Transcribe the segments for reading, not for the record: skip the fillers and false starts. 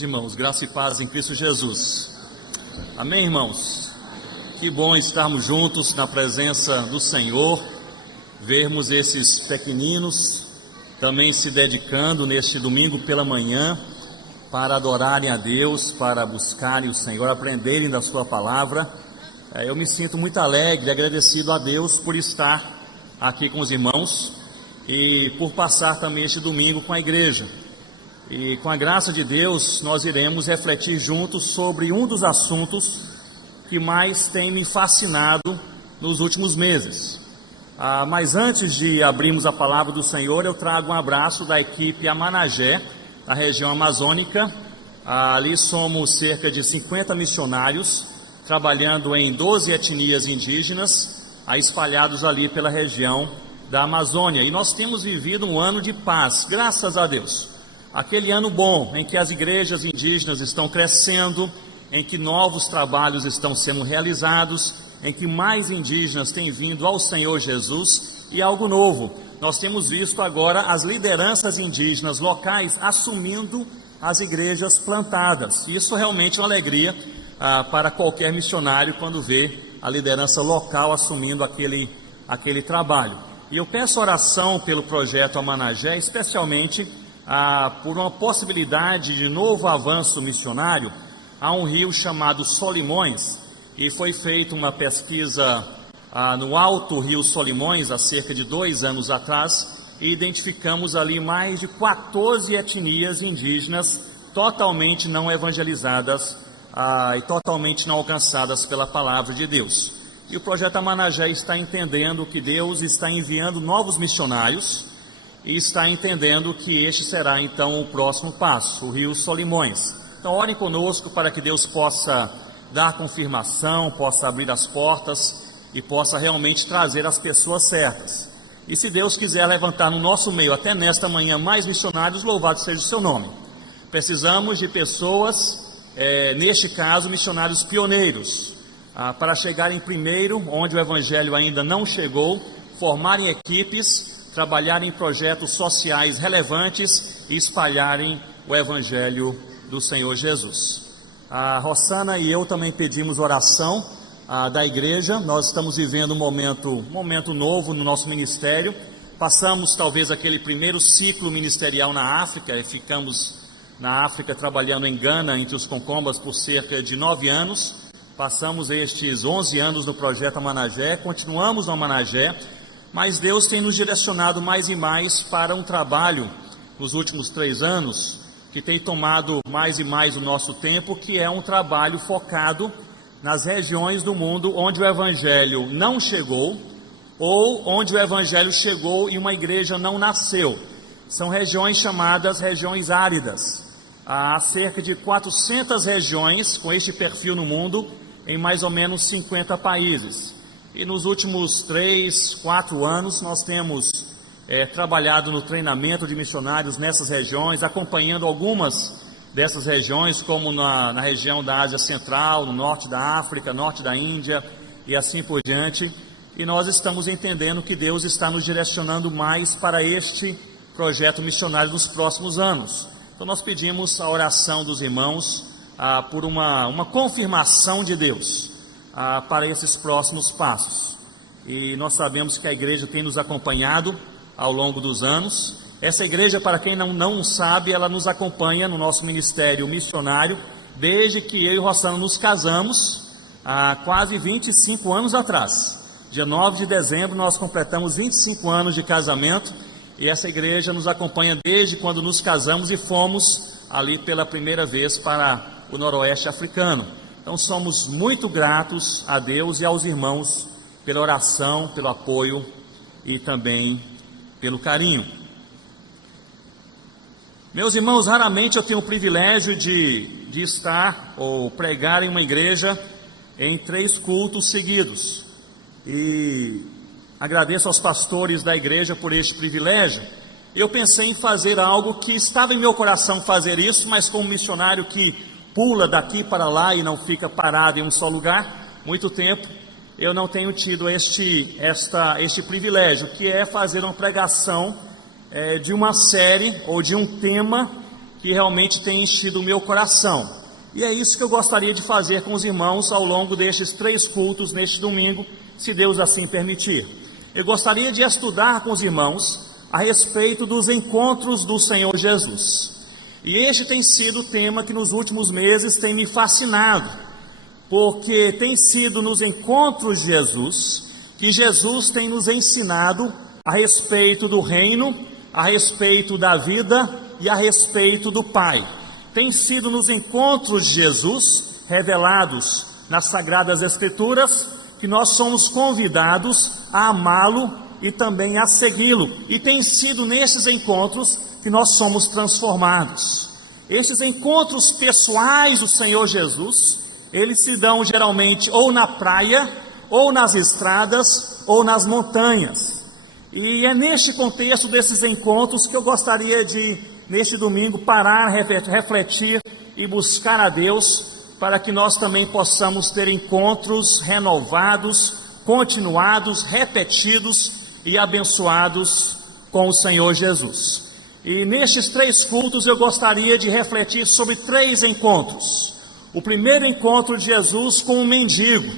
Meus irmãos, graça e paz em Cristo Jesus. Amém, irmãos? Que bom estarmos juntos na presença do Senhor, vermos esses pequeninos também se dedicando neste domingo pela manhã para adorarem a Deus, para buscarem o Senhor, aprenderem da sua palavra. Eu me sinto muito alegre e agradecido a Deus por estar aqui com os irmãos e por passar também este domingo com a igreja. E com a graça de Deus, nós iremos refletir juntos sobre um dos assuntos que mais tem me fascinado nos últimos meses. Mas antes de abrirmos a palavra do Senhor, eu trago um abraço da equipe Amanagé, da região amazônica. Ali somos cerca de 50 missionários, trabalhando em 12 etnias indígenas, espalhados ali pela região da Amazônia. E nós temos vivido um ano de paz, graças a Deus. Aquele ano bom em que as igrejas indígenas estão crescendo, em que novos trabalhos estão sendo realizados, em que mais indígenas têm vindo ao Senhor Jesus, e algo novo. Nós temos visto agora as lideranças indígenas locais assumindo as igrejas plantadas. Isso realmente é uma alegria para qualquer missionário quando vê a liderança local assumindo aquele trabalho. E eu peço oração pelo projeto Amanagé, especialmente por uma possibilidade de novo avanço missionário a um rio chamado Solimões, e foi feita uma pesquisa no Alto Rio Solimões há cerca de 2 anos atrás, e identificamos ali mais de 14 etnias indígenas totalmente não evangelizadas e totalmente não alcançadas pela palavra de Deus. E o projeto Amanagé está entendendo que Deus está enviando novos missionários e está entendendo que este será então o próximo passo, o Rio Solimões. Então orem conosco para que Deus possa dar confirmação, possa abrir as portas e possa realmente trazer as pessoas certas. E se Deus quiser levantar no nosso meio até nesta manhã mais missionários, louvado seja o seu nome. Precisamos de pessoas, neste caso missionários pioneiros, para chegarem primeiro onde o evangelho ainda não chegou, formarem equipes, trabalharem em projetos sociais relevantes e espalharem o Evangelho do Senhor Jesus. A Rosana e eu também pedimos oração da igreja. Nós estamos vivendo um momento novo no nosso ministério. Passamos talvez aquele primeiro ciclo ministerial na África, e ficamos na África trabalhando em Gana, entre os Concombas, por cerca de 9 anos. Passamos estes 11 anos no projeto Amanagé, continuamos no Amanagé, mas Deus tem nos direcionado mais e mais para um trabalho nos últimos 3 anos, que tem tomado mais e mais o nosso tempo, que é um trabalho focado nas regiões do mundo onde o Evangelho não chegou, ou onde o Evangelho chegou e uma igreja não nasceu. São regiões chamadas regiões áridas. Há cerca de 400 regiões com este perfil no mundo, em mais ou menos 50 países. E nos últimos 3, 4 anos nós temos trabalhado no treinamento de missionários nessas regiões, acompanhando algumas dessas regiões, como na região da Ásia Central, no norte da África, norte da Índia e assim por diante. E nós estamos entendendo que Deus está nos direcionando mais para este projeto missionário nos próximos anos. Então nós pedimos a oração dos irmãos por uma confirmação de Deus para esses próximos passos. E nós sabemos que a igreja tem nos acompanhado ao longo dos anos. Essa igreja, para quem não sabe, ela nos acompanha no nosso ministério missionário desde que eu e Rosana nos casamos há quase 25 anos atrás. Dia 9 de dezembro nós completamos 25 anos de casamento, e essa igreja nos acompanha desde quando nos casamos e fomos ali pela primeira vez para o noroeste africano. Então somos muito gratos a Deus e aos irmãos pela oração, pelo apoio e também pelo carinho. Meus irmãos, raramente eu tenho o privilégio de estar ou pregar em uma igreja em 3 cultos seguidos. E agradeço aos pastores da igreja por este privilégio. Eu pensei em fazer algo que estava em meu coração fazer isso, mas como missionário que pula daqui para lá e não fica parado em um só lugar muito tempo, eu não tenho tido este privilégio, que é fazer uma pregação de uma série ou de um tema que realmente tem enchido o meu coração. E é isso que eu gostaria de fazer com os irmãos ao longo destes 3 cultos neste domingo, se Deus assim permitir. Eu gostaria de estudar com os irmãos a respeito dos encontros do Senhor Jesus. E este tem sido o tema que nos últimos meses tem me fascinado, porque tem sido nos encontros de Jesus que Jesus tem nos ensinado a respeito do reino, a respeito da vida e a respeito do Pai. Tem sido nos encontros de Jesus, revelados nas Sagradas Escrituras, que nós somos convidados a amá-lo e também a segui-lo. E tem sido nesses encontros que nós somos transformados. Estes encontros pessoais do Senhor Jesus, eles se dão geralmente ou na praia, ou nas estradas, ou nas montanhas. E é neste contexto desses encontros que eu gostaria de, neste domingo, parar, refletir e buscar a Deus, para que nós também possamos ter encontros renovados, continuados, repetidos e abençoados com o Senhor Jesus. E nestes 3 cultos eu gostaria de refletir sobre 3 encontros. O primeiro encontro de Jesus com um mendigo,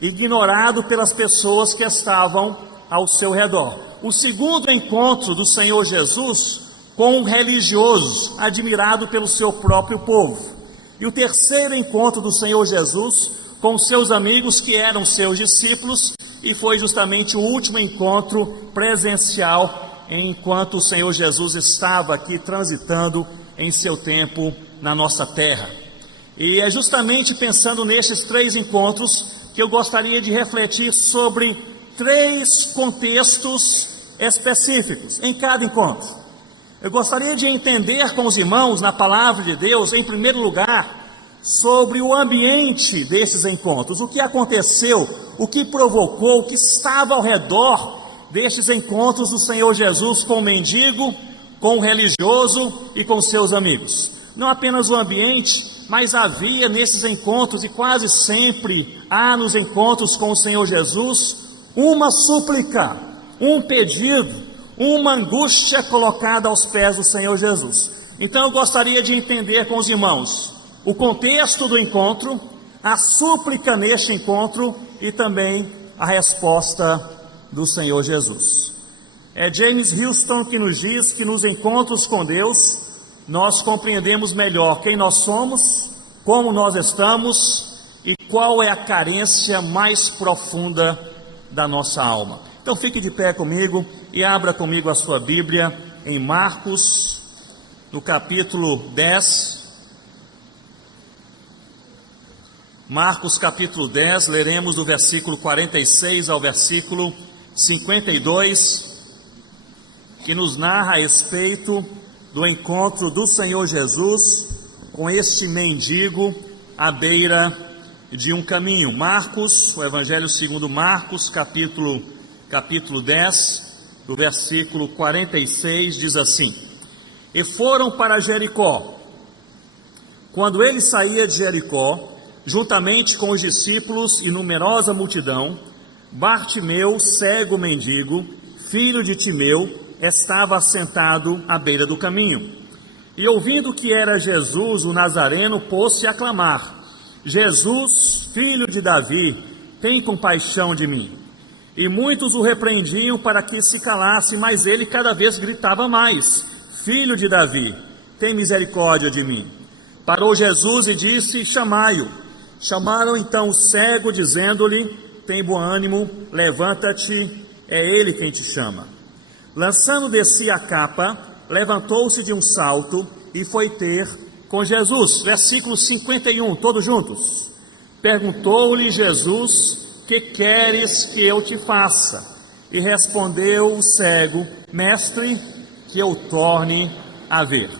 ignorado pelas pessoas que estavam ao seu redor. O segundo encontro do Senhor Jesus com um religioso, admirado pelo seu próprio povo. E o terceiro encontro do Senhor Jesus com seus amigos que eram seus discípulos, e foi justamente o último encontro presencial enquanto o Senhor Jesus estava aqui transitando em seu tempo na nossa terra. E é justamente pensando nestes 3 encontros que eu gostaria de refletir sobre 3 contextos específicos em cada encontro. Eu gostaria de entender com os irmãos, na palavra de Deus, em primeiro lugar, sobre o ambiente desses encontros, o que aconteceu, o que provocou, o que estava ao redor destes encontros do Senhor Jesus com o mendigo, com o religioso e com seus amigos. Não apenas o ambiente, mas havia nesses encontros, e quase sempre há nos encontros com o Senhor Jesus, uma súplica, um pedido, uma angústia colocada aos pés do Senhor Jesus. Então eu gostaria de entender com os irmãos o contexto do encontro, a súplica neste encontro e também a resposta do Senhor Jesus. É James Houston que nos diz que nos encontros com Deus nós compreendemos melhor quem nós somos, como nós estamos e qual é a carência mais profunda da nossa alma. Então fique de pé comigo e abra comigo a sua Bíblia em Marcos, no capítulo 10. Marcos capítulo 10, leremos do versículo 46 ao versículo 52, que nos narra a respeito do encontro do Senhor Jesus com este mendigo à beira de um caminho. Marcos, o Evangelho segundo Marcos, capítulo 10, do versículo 46, diz assim: E foram para Jericó. Quando ele saía de Jericó, juntamente com os discípulos e numerosa multidão, Bartimeu, cego mendigo, filho de Timeu, estava assentado à beira do caminho. E ouvindo que era Jesus o Nazareno, pôs-se a clamar: Jesus, filho de Davi, tem compaixão de mim. E muitos o repreendiam para que se calasse, mas ele cada vez gritava mais: Filho de Davi, tem misericórdia de mim. Parou Jesus e disse: Chamai-o. Chamaram então o cego, dizendo-lhe: Tem bom ânimo, levanta-te, é ele quem te chama. Lançando de si a capa, levantou-se de um salto e foi ter com Jesus. Versículo 51, todos juntos. Perguntou-lhe Jesus: Que queres que eu te faça? E respondeu o cego: Mestre, que eu torne a ver.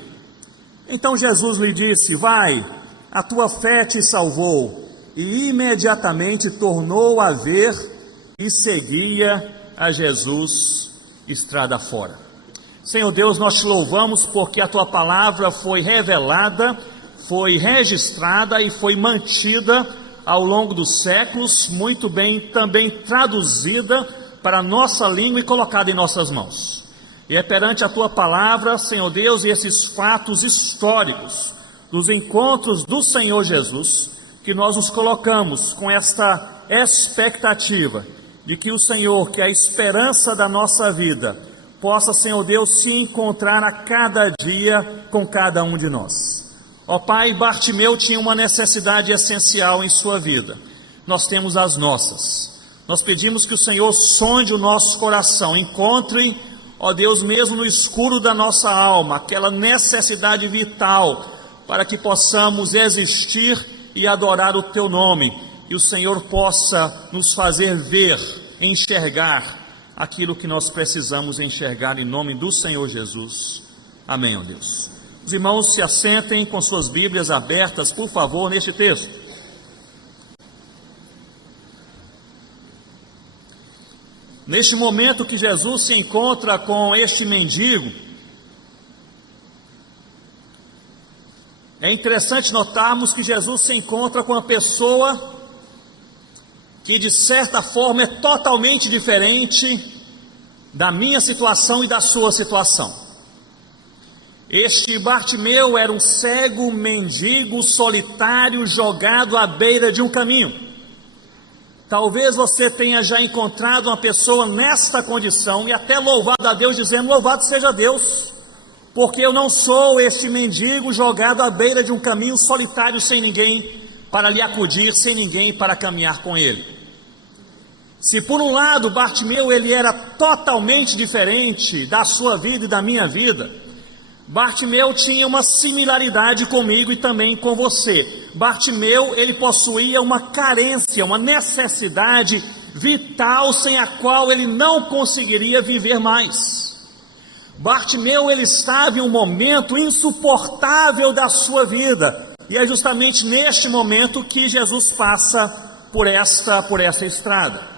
Então Jesus lhe disse: Vai, a tua fé te salvou. E imediatamente tornou a ver e seguia a Jesus estrada fora. Senhor Deus, nós te louvamos porque a tua palavra foi revelada, foi registrada e foi mantida ao longo dos séculos, muito bem também traduzida para a nossa língua e colocada em nossas mãos. E é perante a Tua palavra, Senhor Deus, e esses fatos históricos dos encontros do Senhor Jesus, que nós nos colocamos com esta expectativa de que o Senhor, que é a esperança da nossa vida, possa, Senhor Deus, se encontrar a cada dia com cada um de nós. Ó Pai, Bartimeu tinha uma necessidade essencial em sua vida. Nós temos as nossas. Nós pedimos que o Senhor sonde o nosso coração, encontre, ó Deus, mesmo no escuro da nossa alma, aquela necessidade vital para que possamos existir e adorar o Teu nome, e o Senhor possa nos fazer ver, enxergar aquilo que nós precisamos enxergar em nome do Senhor Jesus. Amém, ó Deus. Os irmãos se assentem com suas Bíblias abertas, por favor, neste texto. Neste momento que Jesus se encontra com este mendigo, é interessante notarmos que Jesus se encontra com uma pessoa que de certa forma é totalmente diferente da minha situação e da sua situação. Este Bartimeu era um cego, mendigo, solitário, jogado à beira de um caminho. Talvez você tenha já encontrado uma pessoa nesta condição e até louvado a Deus, dizendo: louvado seja Deus, porque eu não sou este mendigo jogado à beira de um caminho solitário, sem ninguém para lhe acudir, sem ninguém para caminhar com ele. Se por um lado Bartimeu ele era totalmente diferente da sua vida e da minha vida, Bartimeu tinha uma similaridade comigo e também com você. Bartimeu ele possuía uma carência, uma necessidade vital sem a qual ele não conseguiria viver mais. Bartimeu ele estava em um momento insuportável da sua vida, e é justamente neste momento que Jesus passa por esta estrada.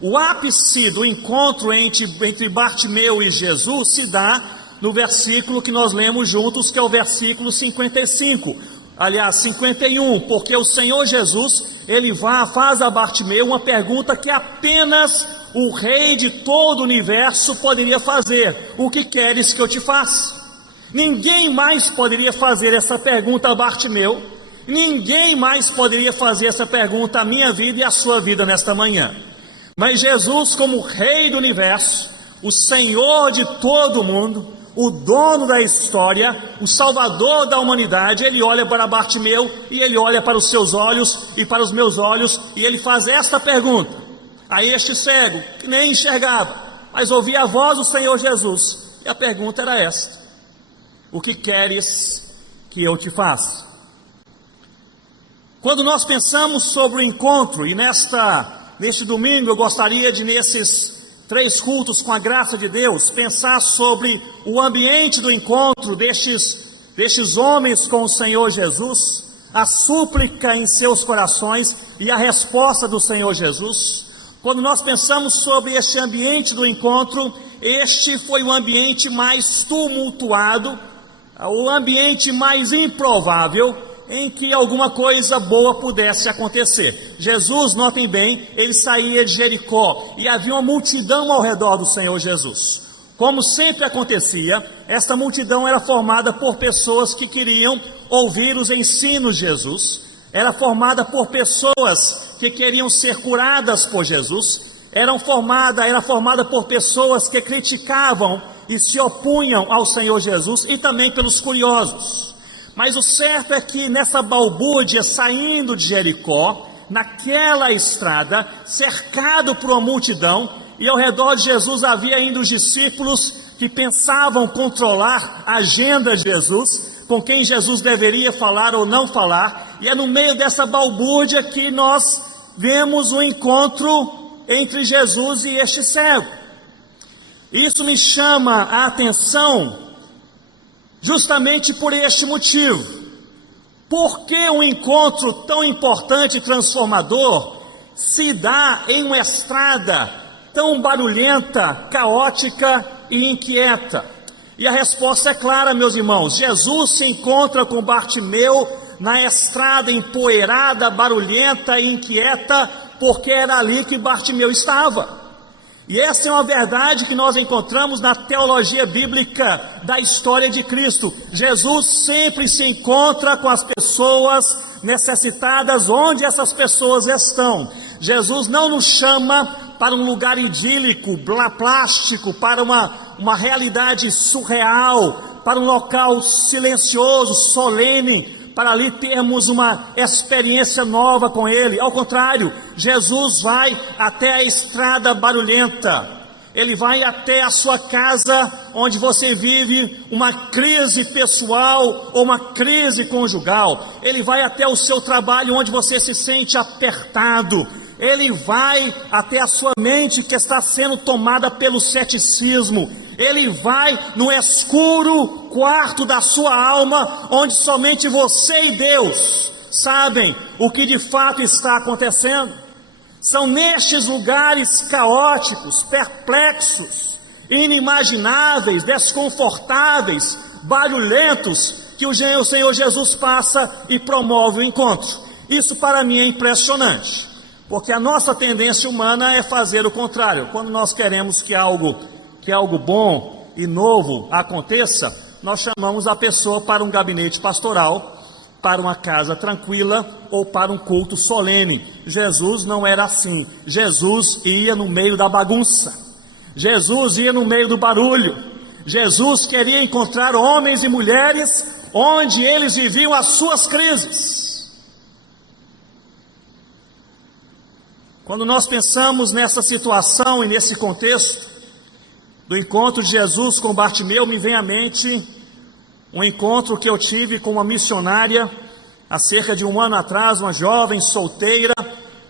O ápice do encontro entre Bartimeu e Jesus se dá no versículo que nós lemos juntos, que é o versículo 55, aliás, 51, porque o Senhor Jesus, ele faz a Bartimeu uma pergunta que apenas o rei de todo o universo poderia fazer: o que queres que eu te faça? Ninguém mais poderia fazer essa pergunta a Bartimeu, ninguém mais poderia fazer essa pergunta à minha vida e à sua vida nesta manhã. Mas Jesus, como rei do universo, o Senhor de todo o mundo, o dono da história, o Salvador da humanidade, ele olha para Bartimeu e ele olha para os seus olhos e para os meus olhos e ele faz esta pergunta a este cego, que nem enxergava, mas ouvia a voz do Senhor Jesus, e a pergunta era esta: o que queres que eu te faça? Quando nós pensamos sobre o encontro, e neste domingo eu gostaria de, nesses 3 cultos, com a graça de Deus, pensar sobre o ambiente do encontro destes homens com o Senhor Jesus, a súplica em seus corações e a resposta do Senhor Jesus. Quando nós pensamos sobre este ambiente do encontro, este foi o ambiente mais tumultuado, o ambiente mais improvável em que alguma coisa boa pudesse acontecer. Jesus, notem bem, ele saía de Jericó e havia uma multidão ao redor do Senhor Jesus. Como sempre acontecia, esta multidão era formada por pessoas que queriam ouvir os ensinos de Jesus, era formada por pessoas que queriam ser curadas por Jesus, era formada por pessoas que criticavam e se opunham ao Senhor Jesus, e também pelos curiosos. Mas o certo é que nessa balbúrdia, saindo de Jericó, naquela estrada, cercado por uma multidão, e ao redor de Jesus havia ainda os discípulos que pensavam controlar a agenda de Jesus, com quem Jesus deveria falar ou não falar, e é no meio dessa balbúrdia que nós vemos o encontro entre Jesus e este cego. Isso me chama a atenção justamente por este motivo. Por que um encontro tão importante e transformador se dá em uma estrada tão barulhenta, caótica e inquieta? E a resposta é clara, meus irmãos. Jesus se encontra com Bartimeu na estrada empoeirada, barulhenta e inquieta, porque era ali que Bartimeu estava. E essa é uma verdade que nós encontramos na teologia bíblica da história de Cristo. Jesus sempre se encontra com as pessoas necessitadas onde essas pessoas estão. Jesus não nos chama para um lugar idílico, plástico, para uma realidade surreal, para um local silencioso, solene, para ali termos uma experiência nova com Ele. Ao contrário, Jesus vai até a estrada barulhenta. Ele vai até a sua casa, onde você vive uma crise pessoal ou uma crise conjugal. Ele vai até o seu trabalho, onde você se sente apertado. Ele vai até a sua mente, que está sendo tomada pelo ceticismo. Ele vai no escuro quarto da sua alma, onde somente você e Deus sabem o que de fato está acontecendo. São nestes lugares caóticos, perplexos, inimagináveis, desconfortáveis, barulhentos, que o Senhor Jesus passa e promove o encontro. Isso para mim é impressionante, porque a nossa tendência humana é fazer o contrário. Quando nós queremos que algo bom e novo aconteça, nós chamamos a pessoa para um gabinete pastoral, para uma casa tranquila ou para um culto solene. Jesus não era assim. Jesus ia no meio da bagunça. Jesus ia no meio do barulho. Jesus queria encontrar homens e mulheres onde eles viviam as suas crises. Quando nós pensamos nessa situação e nesse contexto do encontro de Jesus com Bartimeu, me vem à mente um encontro que eu tive com uma missionária há cerca de um ano atrás, uma jovem solteira,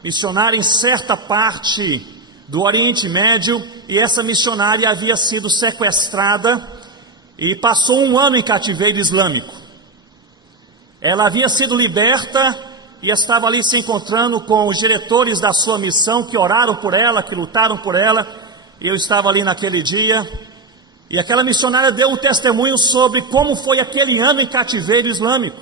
missionária em certa parte do Oriente Médio, e essa missionária havia sido sequestrada e passou um ano em cativeiro islâmico. Ela havia sido liberta e estava ali se encontrando com os diretores da sua missão, que oraram por ela, que lutaram por ela. Eu estava ali naquele dia, e aquela missionária deu um testemunho sobre como foi aquele ano em cativeiro islâmico.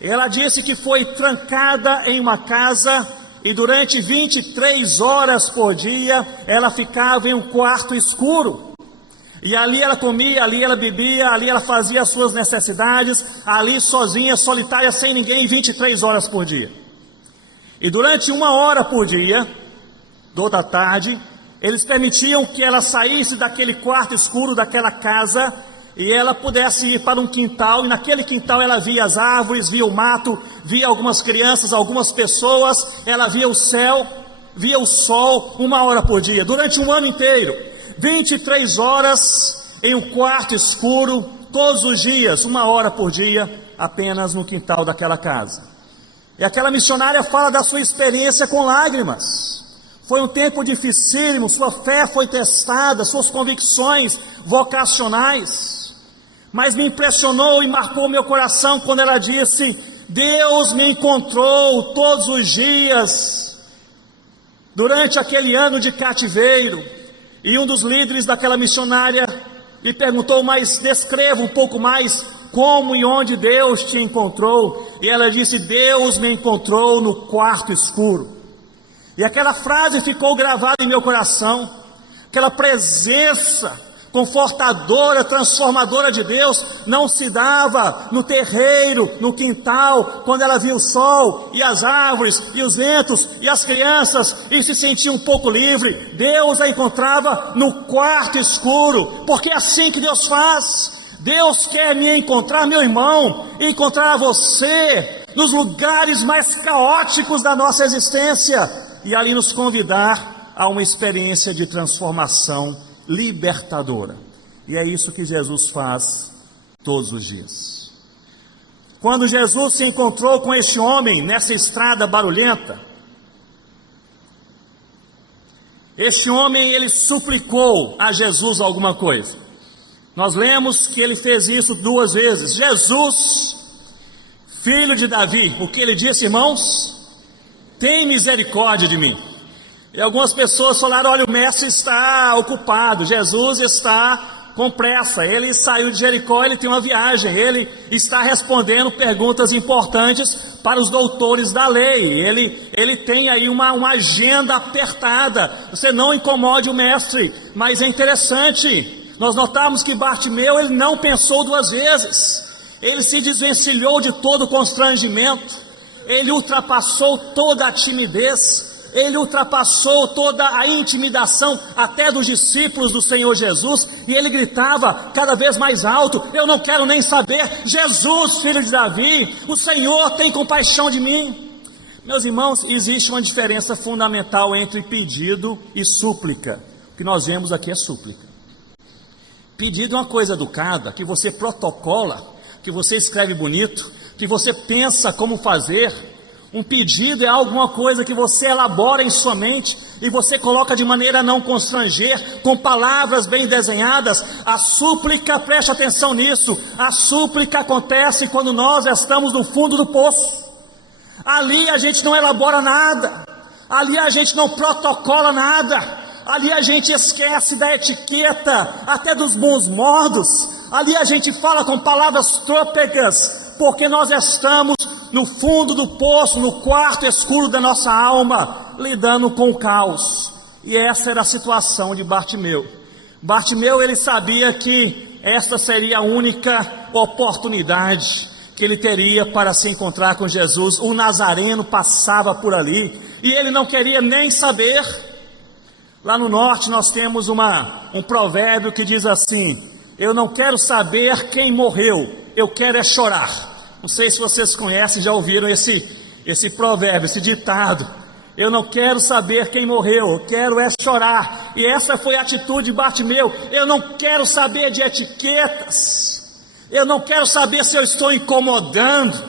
Ela disse que foi trancada em uma casa, e durante 23 horas por dia, ela ficava em um quarto escuro. E ali ela comia, ali ela bebia, ali ela fazia as suas necessidades, ali sozinha, solitária, sem ninguém, 23 horas por dia. E durante 1 hora por dia, toda a tarde, eles permitiam que ela saísse daquele quarto escuro, daquela casa, e ela pudesse ir para um quintal, e naquele quintal ela via as árvores, via o mato, via algumas crianças, algumas pessoas, ela via o céu, via o sol, 1 hora por dia, durante um ano inteiro, 23 horas em um quarto escuro, todos os dias, 1 hora por dia, apenas no quintal daquela casa. E aquela missionária fala da sua experiência com lágrimas. Foi um tempo dificílimo, sua fé foi testada, suas convicções vocacionais. Mas me impressionou e marcou meu coração quando ela disse: Deus me encontrou todos os dias, durante aquele ano de cativeiro. E um dos líderes daquela missionária lhe perguntou: mas descreva um pouco mais como e onde Deus te encontrou. E ela disse: Deus me encontrou no quarto escuro. E aquela frase ficou gravada em meu coração, aquela presença confortadora, transformadora de Deus, não se dava no terreiro, no quintal, quando ela via o sol, e as árvores, e os ventos, e as crianças, e se sentia um pouco livre. Deus a encontrava no quarto escuro, porque é assim que Deus faz. Deus quer me encontrar, meu irmão, e encontrar você, nos lugares mais caóticos da nossa existência, e ali nos convidar a uma experiência de transformação libertadora. E é isso que Jesus faz todos os dias. Quando Jesus se encontrou com este homem nessa estrada barulhenta, este homem, ele suplicou a Jesus alguma coisa. Nós lemos que ele fez isso 2 vezes. Jesus, filho de Davi, o que ele disse, irmãos? Tem misericórdia de mim. E algumas pessoas falaram: olha, o mestre está ocupado, Jesus está com pressa. Ele saiu de Jericó, ele tem uma viagem, ele está respondendo perguntas importantes para os doutores da lei. Ele tem aí uma agenda apertada. Você não incomode o mestre, mas é interessante. Nós notamos que Bartimeu, ele não pensou duas vezes. Ele se desvencilhou de todo o constrangimento. Ele ultrapassou toda a timidez. Ele ultrapassou toda a intimidação até dos discípulos do Senhor Jesus, e ele gritava cada vez mais alto: eu não quero nem saber, Jesus, filho de Davi, o Senhor tem compaixão de mim. Meus irmãos, existe uma diferença fundamental entre pedido e súplica. O que nós vemos aqui é súplica. Pedido é uma coisa educada, que você protocola, que você escreve bonito, que você pensa como fazer. Um pedido é alguma coisa que você elabora em sua mente e você coloca de maneira a não constranger, com palavras bem desenhadas. A súplica, preste atenção nisso, a súplica acontece quando nós estamos no fundo do poço. Ali a gente não elabora nada, ali a gente não protocola nada, ali a gente esquece da etiqueta, até dos bons modos, ali a gente fala com palavras trôpegas, porque nós estamos no fundo do poço, no quarto escuro da nossa alma, lidando com o caos. E essa era a situação de Bartimeu. Bartimeu, ele sabia que esta seria a única oportunidade que ele teria para se encontrar com Jesus. O Nazareno passava por ali, e ele não queria nem saber. Lá no norte nós temos um provérbio que diz assim: eu não quero saber quem morreu, eu quero é chorar. Não sei se vocês conhecem, já ouviram esse provérbio, esse ditado. Eu não quero saber quem morreu, eu quero é chorar. E essa foi a atitude de Bartimeu. Eu não quero saber de etiquetas, eu não quero saber se eu estou incomodando,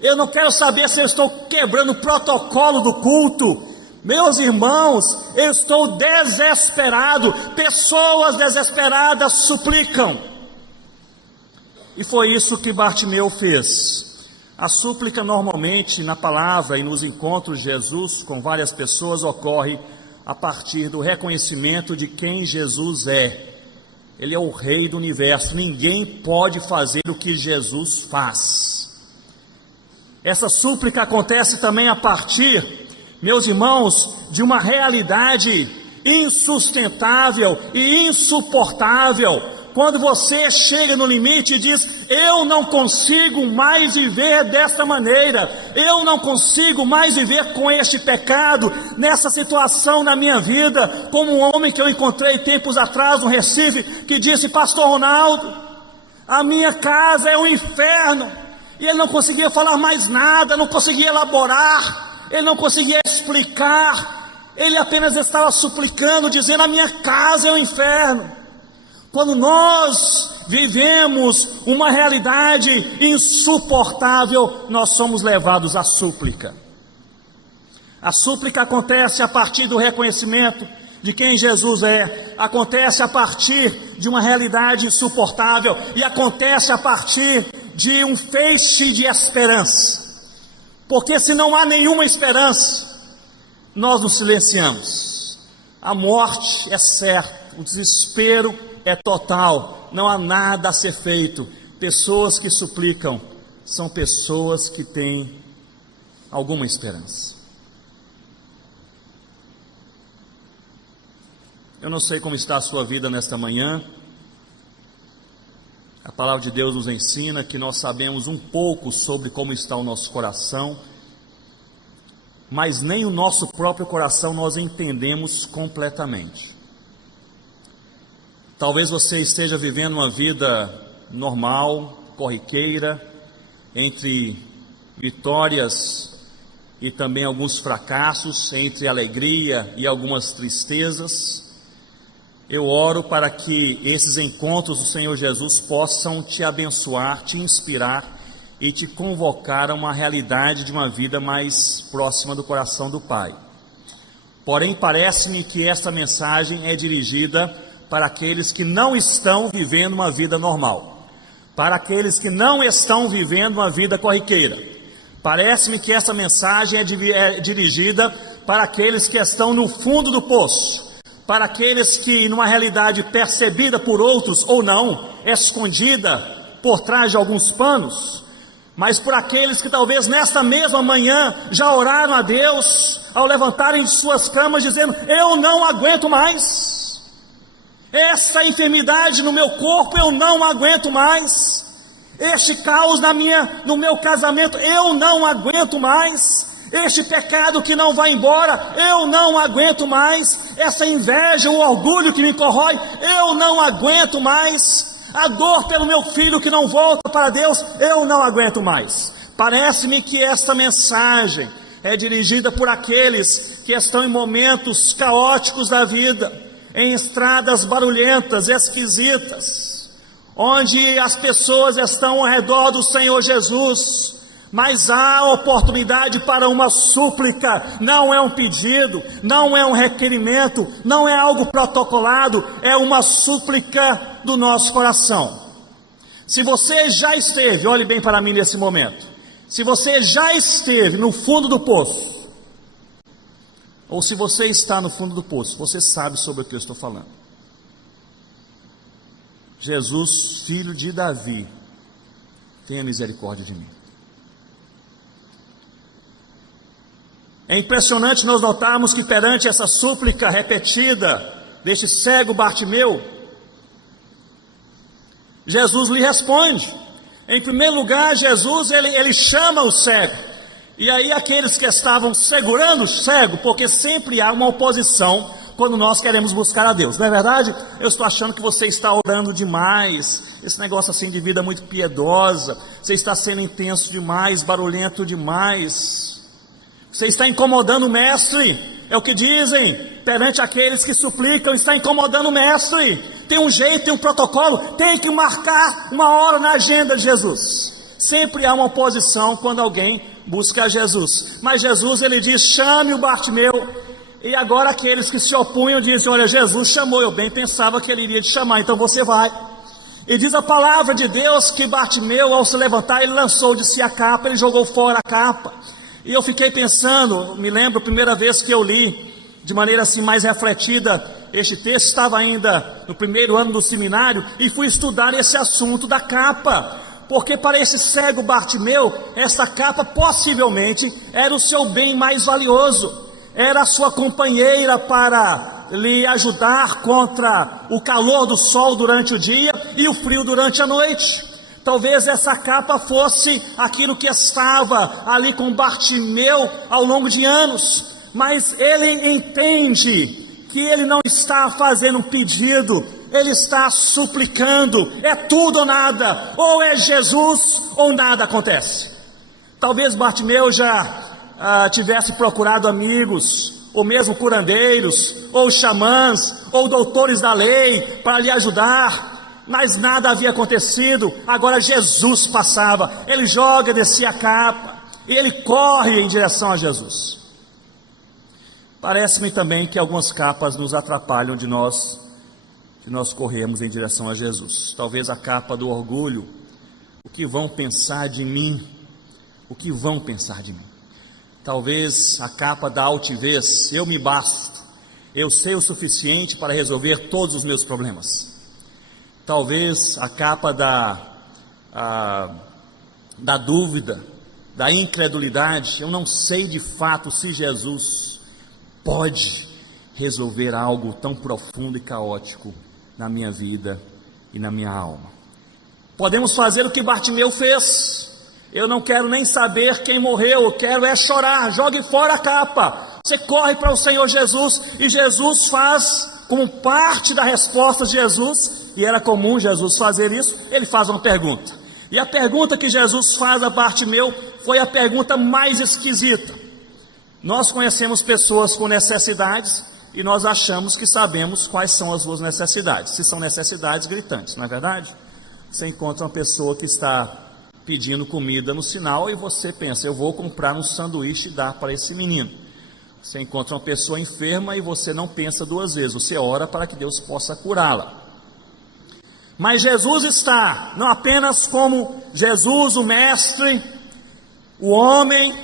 eu não quero saber se eu estou quebrando o protocolo do culto. Meus irmãos, eu estou desesperado. Pessoas desesperadas suplicam. E foi isso que Bartimeu fez. A súplica normalmente na palavra e nos encontros de Jesus com várias pessoas ocorre a partir do reconhecimento de quem Jesus é. Ele é o Rei do universo, ninguém pode fazer o que Jesus faz. Essa súplica acontece também a partir, meus irmãos, de uma realidade insustentável e insuportável. Quando você chega no limite e diz: eu não consigo mais viver desta maneira, eu não consigo mais viver com este pecado, nessa situação na minha vida, como um homem que eu encontrei tempos atrás no Recife, que disse: pastor Ronaldo, a minha casa é um inferno. E ele não conseguia falar mais nada, não conseguia elaborar, ele não conseguia explicar, ele apenas estava suplicando, dizendo: a minha casa é um inferno. Quando nós vivemos uma realidade insuportável, nós somos levados à súplica. A súplica acontece a partir do reconhecimento de quem Jesus é, acontece a partir de uma realidade insuportável e acontece a partir de um feixe de esperança. Porque se não há nenhuma esperança, nós nos silenciamos. A morte é certa, o desespero é total, não há nada a ser feito. Pessoas que suplicam são pessoas que têm alguma esperança. Eu não sei como está a sua vida nesta manhã. A palavra de Deus nos ensina que nós sabemos um pouco sobre como está o nosso coração, mas nem o nosso próprio coração nós entendemos completamente. Talvez você esteja vivendo uma vida normal, corriqueira, entre vitórias e também alguns fracassos, entre alegria e algumas tristezas. Eu oro para que esses encontros do Senhor Jesus possam te abençoar, te inspirar e te convocar a uma realidade de uma vida mais próxima do coração do Pai. Porém, parece-me que esta mensagem é dirigida para aqueles que não estão vivendo uma vida normal, para aqueles que não estão vivendo uma vida corriqueira. Parece-me que essa mensagem é dirigida para aqueles que estão no fundo do poço, para aqueles que, numa realidade percebida por outros ou não, escondida por trás de alguns panos, mas por aqueles que talvez nesta mesma manhã já oraram a Deus ao levantarem de suas camas dizendo: eu não aguento mais, esta enfermidade no meu corpo eu não aguento mais, este caos no meu casamento eu não aguento mais, este pecado que não vai embora eu não aguento mais, essa inveja, o orgulho que me corrói eu não aguento mais, a dor pelo meu filho que não volta para Deus eu não aguento mais. Parece-me que esta mensagem é dirigida por aqueles que estão em momentos caóticos da vida, em estradas barulhentas, esquisitas, onde as pessoas estão ao redor do Senhor Jesus, mas há oportunidade para uma súplica. Não é um pedido, não é um requerimento, não é algo protocolado, é uma súplica do nosso coração. Se você já esteve, olhe bem para mim nesse momento, se você já esteve no fundo do poço, ou se você está no fundo do poço, você sabe sobre o que eu estou falando. Jesus, filho de Davi, tenha misericórdia de mim. É impressionante nós notarmos que perante essa súplica repetida deste cego Bartimeu, Jesus lhe responde. Em primeiro lugar, Jesus ele chama o cego. E aí aqueles que estavam segurando o cego, porque sempre há uma oposição quando nós queremos buscar a Deus, não é verdade? Eu estou achando que você está orando demais, esse negócio assim de vida muito piedosa, você está sendo intenso demais, barulhento demais, você está incomodando o mestre, é o que dizem perante aqueles que suplicam, está incomodando o mestre, tem um jeito, tem um protocolo, tem que marcar uma hora na agenda de Jesus. Sempre há uma oposição quando alguém busca Jesus, mas Jesus ele diz: chame o Bartimeu. E agora aqueles que se opunham dizem: olha, Jesus chamou, eu bem pensava que ele iria te chamar, então você vai. E diz a palavra de Deus que Bartimeu, ao se levantar, ele lançou de si a capa, ele jogou fora a capa. E eu fiquei pensando, me lembro a primeira vez que eu li de maneira assim mais refletida este texto, estava ainda no primeiro ano do seminário e fui estudar esse assunto da capa, porque para esse cego Bartimeu, essa capa possivelmente era o seu bem mais valioso, era a sua companheira para lhe ajudar contra o calor do sol durante o dia e o frio durante a noite. Talvez essa capa fosse aquilo que estava ali com Bartimeu ao longo de anos, mas ele entende que ele não está fazendo um pedido, ele está suplicando, é tudo ou nada, ou é Jesus ou nada acontece. Talvez Bartimeu já tivesse procurado amigos, ou mesmo curandeiros, ou xamãs, ou doutores da lei para lhe ajudar, mas nada havia acontecido. Agora Jesus passava, ele joga, descia a capa, e ele corre em direção a Jesus. Parece-me também que algumas capas nos atrapalham de nós corremos em direção a Jesus. Talvez a capa do orgulho, o que vão pensar de mim, o que vão pensar de mim. Talvez a capa da altivez, eu me basto, eu sei o suficiente para resolver todos os meus problemas. Talvez a capa da dúvida, da incredulidade, eu não sei de fato se Jesus pode resolver algo tão profundo e caótico na minha vida e na minha alma. Podemos fazer o que Bartimeu fez. Eu não quero nem saber quem morreu, eu quero é chorar, jogue fora a capa. Você corre para o Senhor Jesus, e Jesus faz, como parte da resposta de Jesus, e era comum Jesus fazer isso, ele faz uma pergunta. E a pergunta que Jesus faz a Bartimeu foi a pergunta mais esquisita. Nós conhecemos pessoas com necessidades e nós achamos que sabemos quais são as suas necessidades. Se são necessidades gritantes, não é verdade? Você encontra uma pessoa que está pedindo comida no sinal e você pensa: eu vou comprar um sanduíche e dar para esse menino. Você encontra uma pessoa enferma e você não pensa duas vezes, você ora para que Deus possa curá-la. Mas Jesus está, não apenas como Jesus, o mestre, o homem,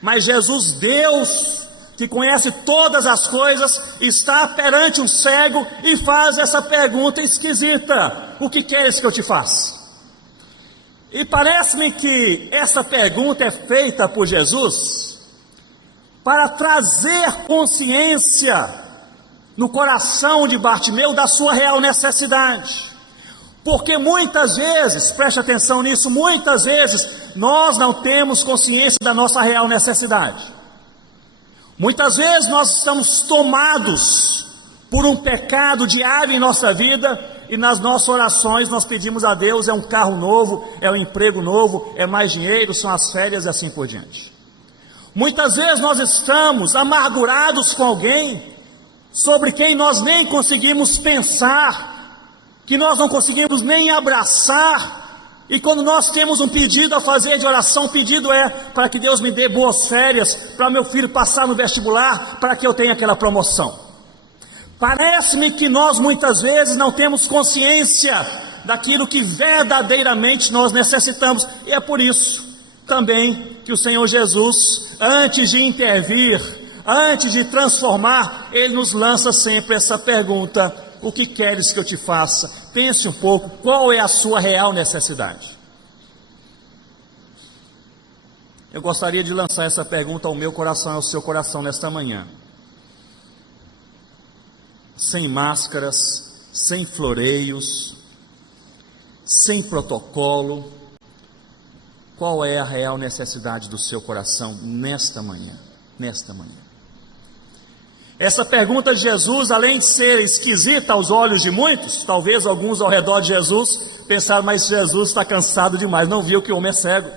mas Jesus, Deus, que conhece todas as coisas, está perante um cego e faz essa pergunta esquisita: o que queres que eu te faça? E parece-me que essa pergunta é feita por Jesus para trazer consciência no coração de Bartimeu da sua real necessidade. Porque muitas vezes, preste atenção nisso, muitas vezes nós não temos consciência da nossa real necessidade. Muitas vezes nós estamos tomados por um pecado diário em nossa vida, e nas nossas orações nós pedimos a Deus: é um carro novo, é um emprego novo, é mais dinheiro, são as férias e assim por diante. Muitas vezes nós estamos amargurados com alguém sobre quem nós nem conseguimos pensar, que nós não conseguimos nem abraçar, e quando nós temos um pedido a fazer de oração, o pedido é para que Deus me dê boas férias, para meu filho passar no vestibular, para que eu tenha aquela promoção. Parece-me que nós muitas vezes não temos consciência daquilo que verdadeiramente nós necessitamos, e é por isso também que o Senhor Jesus, antes de intervir, antes de transformar, Ele nos lança sempre essa pergunta: o que queres que eu te faça? Pense um pouco, qual é a sua real necessidade? Eu gostaria de lançar essa pergunta ao meu coração e ao seu coração nesta manhã. Sem máscaras, sem floreios, sem protocolo. Qual é a real necessidade do seu coração nesta manhã? Nesta manhã. Essa pergunta de Jesus, além de ser esquisita aos olhos de muitos, talvez alguns ao redor de Jesus pensaram: mas Jesus está cansado demais, não viu que o homem é cego.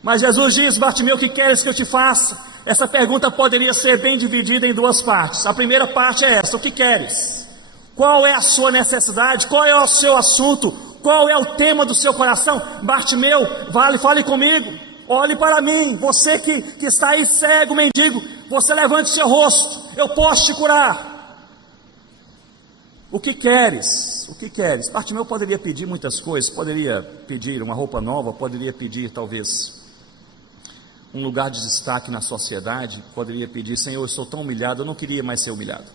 Mas Jesus diz: Bartimeu, o que queres que eu te faça? Essa pergunta poderia ser bem dividida em duas partes. A primeira parte é essa: o que queres? Qual é a sua necessidade? Qual é o seu assunto? Qual é o tema do seu coração? Bartimeu, fale comigo, olhe para mim, você que está aí cego, mendigo, você levante seu rosto, eu posso te curar. O que queres? O que queres? Bartimeu poderia pedir muitas coisas, poderia pedir uma roupa nova, poderia pedir talvez um lugar de destaque na sociedade, poderia pedir: Senhor, eu sou tão humilhado, eu não queria mais ser humilhado.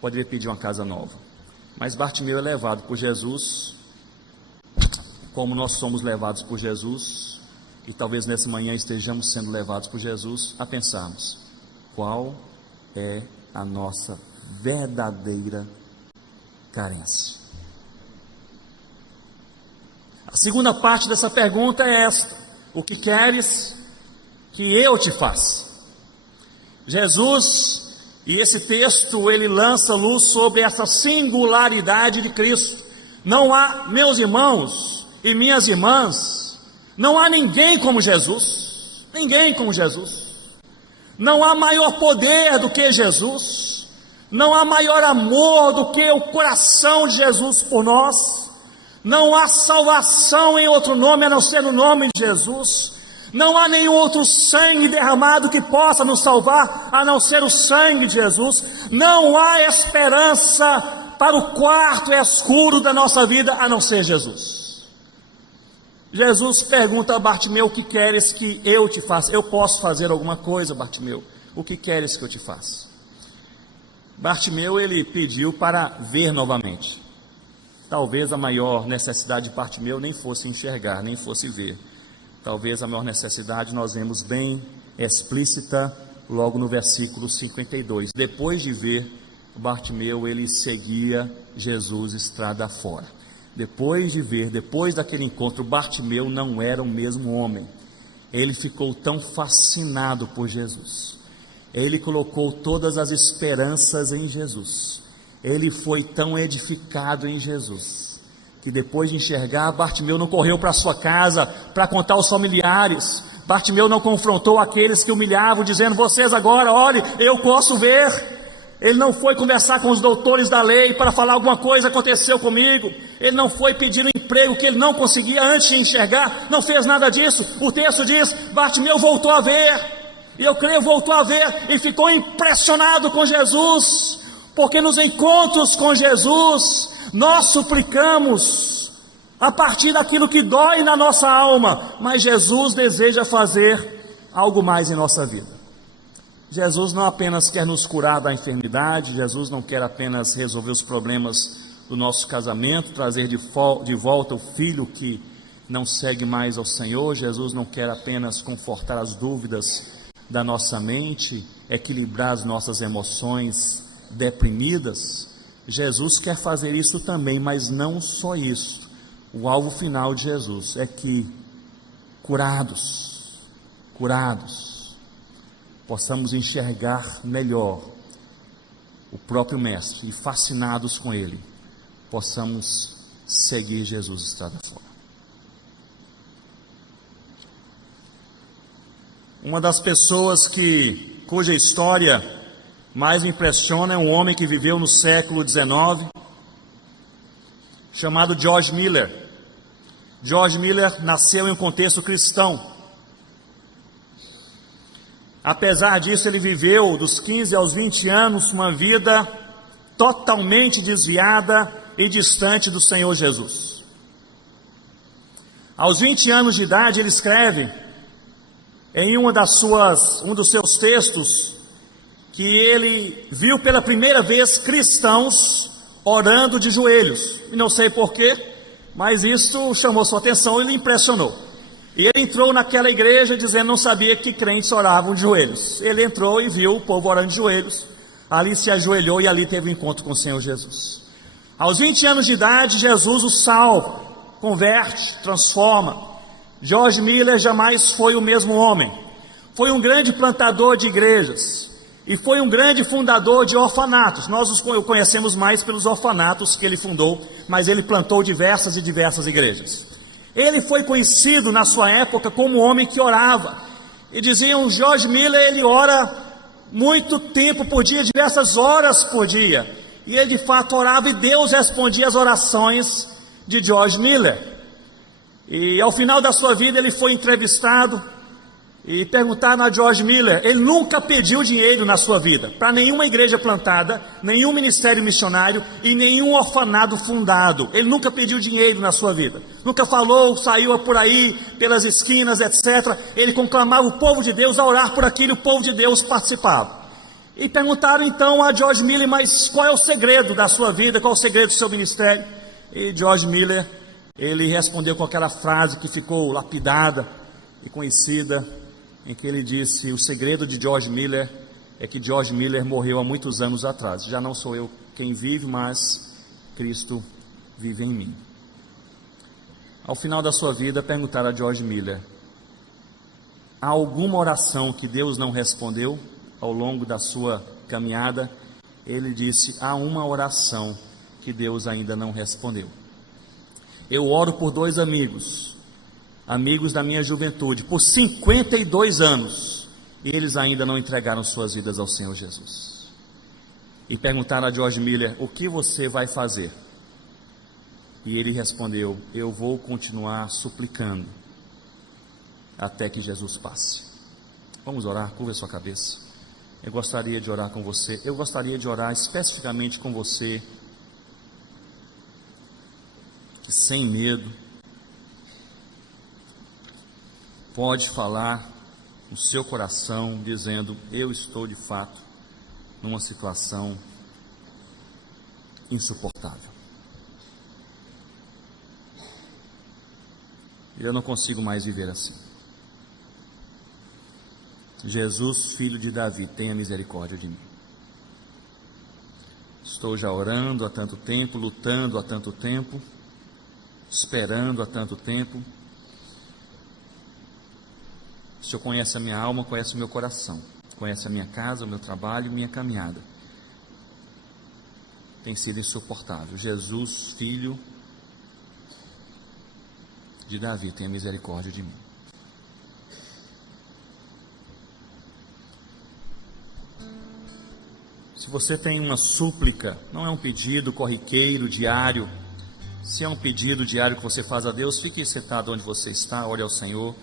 Poderia pedir uma casa nova. Mas Bartimeu é levado por Jesus, como nós somos levados por Jesus, e talvez nessa manhã estejamos sendo levados por Jesus a pensarmos: qual é a nossa verdadeira carência? A segunda parte dessa pergunta é esta: o que queres que eu te faça? Jesus, e esse texto, ele lança luz sobre essa singularidade de Cristo. Não há, meus irmãos e minhas irmãs, não há ninguém como Jesus. Ninguém como Jesus. Não há maior poder do que Jesus. Não há maior amor do que o coração de Jesus por nós. Não há salvação em outro nome a não ser no nome de Jesus. Não há nenhum outro sangue derramado que possa nos salvar a não ser o sangue de Jesus. Não há esperança para o quarto escuro da nossa vida a não ser Jesus. Jesus pergunta a Bartimeu: o que queres que eu te faça? Eu posso fazer alguma coisa, Bartimeu? O que queres que eu te faça? Bartimeu, ele pediu para ver novamente. Talvez a maior necessidade de Bartimeu nem fosse enxergar, nem fosse ver. Talvez a maior necessidade nós vemos bem explícita logo no versículo 52. Depois de ver, Bartimeu, ele seguia Jesus estrada fora. Depois de ver, depois daquele encontro, Bartimeu não era o mesmo homem. Ele ficou tão fascinado por Jesus. Ele colocou todas as esperanças em Jesus. Ele foi tão edificado em Jesus, que depois de enxergar, Bartimeu não correu para sua casa para contar aos familiares. Bartimeu não confrontou aqueles que humilhavam, dizendo: vocês agora, olhe, eu posso ver. Ele não foi conversar com os doutores da lei para falar: alguma coisa aconteceu comigo. Ele não foi pedir um emprego que ele não conseguia antes de enxergar. Não fez nada disso. O texto diz: Bartimeu voltou a ver. E eu creio voltou a ver e ficou impressionado com Jesus, porque nos encontros com Jesus nós suplicamos a partir daquilo que dói na nossa alma, mas Jesus deseja fazer algo mais em nossa vida. Jesus não apenas quer nos curar da enfermidade, Jesus não quer apenas resolver os problemas do nosso casamento, trazer de volta o filho que não segue mais ao Senhor. Jesus não quer apenas confortar as dúvidas da nossa mente, equilibrar as nossas emoções deprimidas. Jesus quer fazer isso também, mas não só isso. O alvo final de Jesus é que curados, possamos enxergar melhor o próprio Mestre e, fascinados com Ele, possamos seguir Jesus estrada fora. Uma das pessoas cuja história mais me impressiona é um homem que viveu no século XIX, chamado George Miller. George Miller nasceu em um contexto cristão. Apesar disso, ele viveu dos 15 aos 20 anos uma vida totalmente desviada e distante do Senhor Jesus. Aos 20 anos de idade, ele escreve em um dos seus textos que ele viu pela primeira vez cristãos orando de joelhos. E não sei porquê, mas isso chamou sua atenção e lhe impressionou. E ele entrou naquela igreja dizendo não sabia que crentes oravam de joelhos. Ele entrou e viu o povo orando de joelhos. Ali se ajoelhou e ali teve um encontro com o Senhor Jesus. Aos 20 anos de idade, Jesus o salva, converte, transforma. George Miller jamais foi o mesmo homem. Foi um grande plantador de igrejas e foi um grande fundador de orfanatos. Nós o conhecemos mais pelos orfanatos que ele fundou, mas ele plantou diversas e diversas igrejas. Ele foi conhecido na sua época como um homem que orava. E diziam, George Miller, ele ora muito tempo por dia, diversas horas por dia. E ele de fato orava e Deus respondia as orações de George Miller. E ao final da sua vida ele foi entrevistado e perguntaram a George Miller, ele nunca pediu dinheiro na sua vida, para nenhuma igreja plantada, nenhum ministério missionário e nenhum orfanato fundado. Ele nunca pediu dinheiro na sua vida, nunca falou, saiu por aí, pelas esquinas, etc. Ele conclamava o povo de Deus a orar por aquilo, o povo de Deus participava. E perguntaram então a George Miller, mas qual é o segredo da sua vida, qual é o segredo do seu ministério? E George Miller, ele respondeu com aquela frase que ficou lapidada e conhecida, em que ele disse, o segredo de George Miller é que George Miller morreu há muitos anos atrás. Já não sou eu quem vive, mas Cristo vive em mim. Ao final da sua vida, perguntaram a George Miller, há alguma oração que Deus não respondeu ao longo da sua caminhada? Ele disse, há uma oração que Deus ainda não respondeu. Eu oro por 2 amigos da minha juventude, por 52 anos, e eles ainda não entregaram suas vidas ao Senhor Jesus. E perguntaram a George Miller, o que você vai fazer? E ele respondeu, eu vou continuar suplicando, até que Jesus passe. Vamos orar, curva a sua cabeça. Eu gostaria de orar com você, eu gostaria de orar especificamente com você, que sem medo, pode falar no seu coração, dizendo, eu estou de fato numa situação insuportável. Eu não consigo mais viver assim. Jesus, filho de Davi, tenha misericórdia de mim. Estou já orando há tanto tempo, lutando há tanto tempo, esperando há tanto tempo. O Senhor conhece a minha alma, conhece o meu coração, conhece a minha casa, o meu trabalho, minha caminhada. Tem sido insuportável. Jesus, filho de Davi, tenha misericórdia de mim. Se você tem uma súplica, não é um pedido corriqueiro, diário. Se é um pedido diário que você faz a Deus, fique sentado onde você está, ore ao Senhor.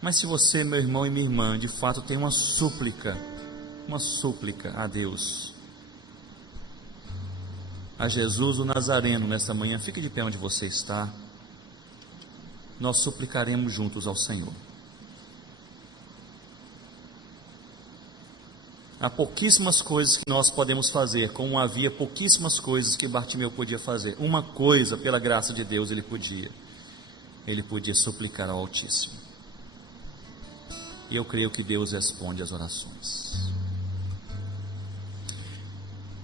Mas se você, meu irmão e minha irmã, de fato tem uma súplica a Deus, a Jesus o Nazareno nesta manhã, fique de pé onde você está. Nós suplicaremos juntos ao Senhor. Há pouquíssimas coisas que nós podemos fazer, como havia pouquíssimas coisas que Bartimeu podia fazer. Uma coisa, pela graça de Deus, ele podia suplicar ao Altíssimo. E eu creio que Deus responde às orações.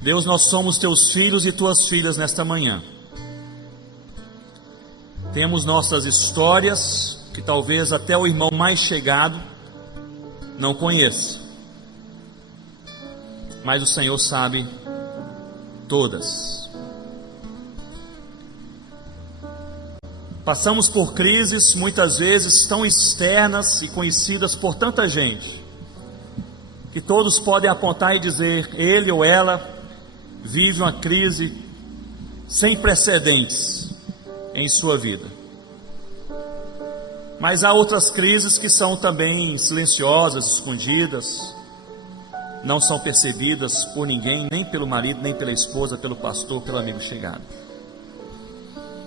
Deus, nós somos teus filhos e tuas filhas nesta manhã. Temos nossas histórias, que talvez até o irmão mais chegado não conheça. Mas o Senhor sabe todas. Passamos por crises, muitas vezes tão externas e conhecidas por tanta gente, que todos podem apontar e dizer: ele ou ela vive uma crise sem precedentes em sua vida. Mas há outras crises que são também silenciosas, escondidas, não são percebidas por ninguém, nem pelo marido, nem pela esposa, pelo pastor, pelo amigo chegado.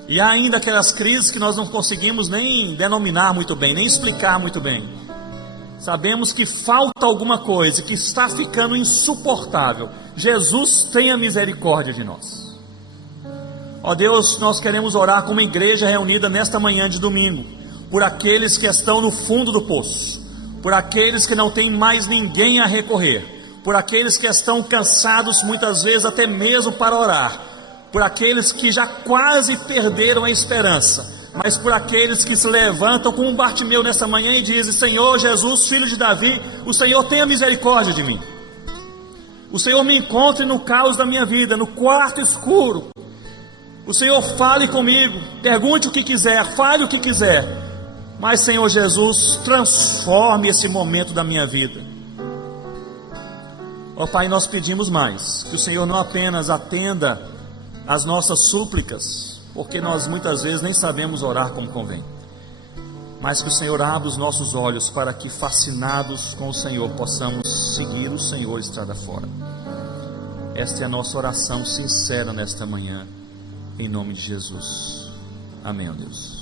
E há ainda aquelas crises que nós não conseguimos nem denominar muito bem, nem explicar muito bem. Sabemos que falta alguma coisa, que está ficando insuportável. Jesus, tenha misericórdia de nós. Ó Deus, nós queremos orar como igreja reunida nesta manhã de domingo, por aqueles que estão no fundo do poço, por aqueles que não têm mais ninguém a recorrer, por aqueles que estão cansados muitas vezes até mesmo para orar, por aqueles que já quase perderam a esperança, mas por aqueles que se levantam como Bartimeu nessa manhã e dizem: Senhor Jesus, filho de Davi, o Senhor tenha misericórdia de mim. O Senhor me encontre no caos da minha vida, no quarto escuro. O Senhor fale comigo, pergunte o que quiser, fale o que quiser, mas Senhor Jesus, transforme esse momento da minha vida. Ó Pai, nós pedimos mais, que o Senhor não apenas atenda as nossas súplicas, porque nós muitas vezes nem sabemos orar como convém, mas que o Senhor abra os nossos olhos para que, fascinados com o Senhor, possamos seguir o Senhor estrada fora. Esta é a nossa oração sincera nesta manhã, em nome de Jesus. Amém, ó Deus.